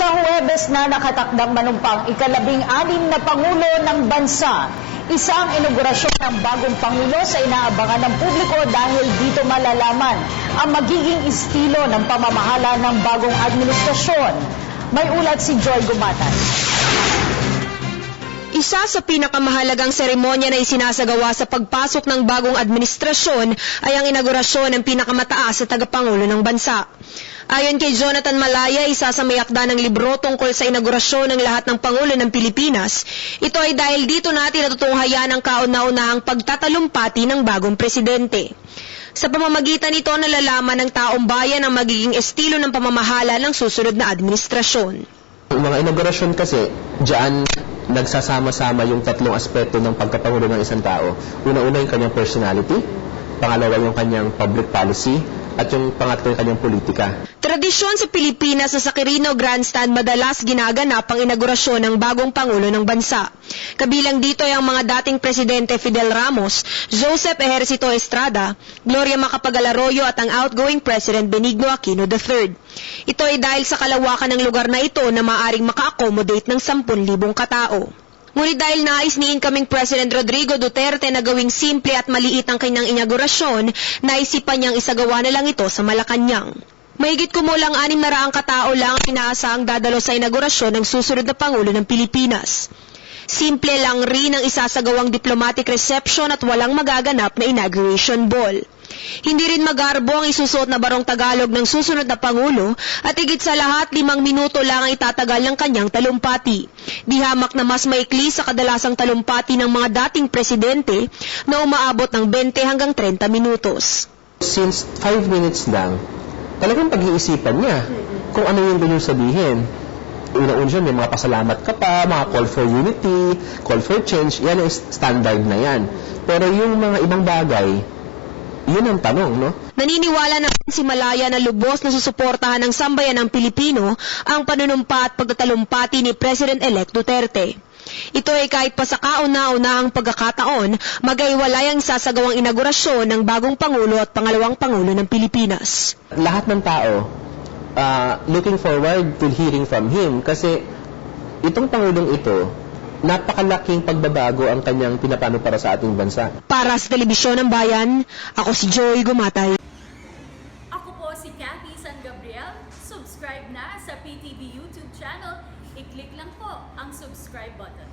Sa Huwebes na nakatakdang manumpang ika-16 na Pangulo ng Bansa, isang inaugurasyon ng bagong Pangulo sa inaabangan ng publiko dahil dito malalaman ang magiging estilo ng pamamahala ng bagong administrasyon. May ulat si Joy Gumatay. Isa sa pinakamahalagang seremonya na isinasagawa sa pagpasok ng bagong administrasyon ay ang inaugurasyon ng pinakamataas sa tagapangulo ng bansa. Ayon kay Jonathan Malaya, isa sa may akda ng libro tungkol sa inaugurasyon ng lahat ng Pangulo ng Pilipinas, ito ay dahil dito natin natutunghayan ang kauna-unahang pagtatalumpati ng bagong presidente. Sa pamamagitan nito, nalalaman ng taong bayan ang magiging estilo ng pamamahala ng susunod na administrasyon. Yung mga inaugurasyon kasi, diyan nagsasama-sama yung tatlong aspeto ng pagkapangulo ng isang tao. Una-una yung kanyang personality, pangalawa yung kanyang public policy, at yung pangatlo yung kanyang politika. Tradisyon sa Pilipinas sa Quirino Grandstand madalas ginaganap ang inaugurasyon ng bagong Pangulo ng Bansa. Kabilang dito ay ang mga dating Presidente Fidel Ramos, Joseph Ejercito Estrada, Gloria Macapagal Arroyo at ang outgoing President Benigno Aquino III. Ito ay dahil sa kalawakan ng lugar na ito na maaaring maka-accommodate ng 10,000 katao. Ngunit dahil nais ni incoming President Rodrigo Duterte na gawing simple at maliit ang kanyang inaugurasyon, naisipan niyang isagawa na lang ito sa Malacanang. Mahigit kumulang 600 katao lang ang inaasahang dadalo sa inaugurasyon ng susunod na Pangulo ng Pilipinas. Simple lang rin ang isasagawang diplomatic reception at walang magaganap na inauguration ball. Hindi rin magarbo ang isusuot na barong Tagalog ng susunod na Pangulo at higit sa lahat 5 minuto lang ang itatagal ng kanyang talumpati. Di hamak na mas maikli sa kadalasang talumpati ng mga dating presidente na umaabot ng 20 hanggang 30 minutos. Since 5 minutes lang, talagang pag-iisipan niya kung ano yung gusto sabihin. Una-una siya, may mga pasalamat ka pa, mga call for unity, call for change, yan ang standard na yan. Pero yung mga ibang bagay, yun ang tanong, no? Naniniwala naman si Malaya na lubos na susuportahan ng sambayan ng Pilipino ang panunumpa at pagtatalumpati ni President-elect Duterte. Ito ay kahit pa sa kauna-unahang pagkakataon, magaiwalay ang sasagawang inaugurasyon ng bagong Pangulo at pangalawang Pangulo ng Pilipinas. Lahat ng tao, looking forward to hearing from him kasi itong Pangulong ito, napakalaking pagbabago ang kanyang pinapano para sa ating bansa. Para sa Telebisyon ng Bayan, ako si Joy Gumatay. Ako po si Cathy San Gabriel. Subscribe na sa PTV YouTube channel. I-click lang po ang subscribe button.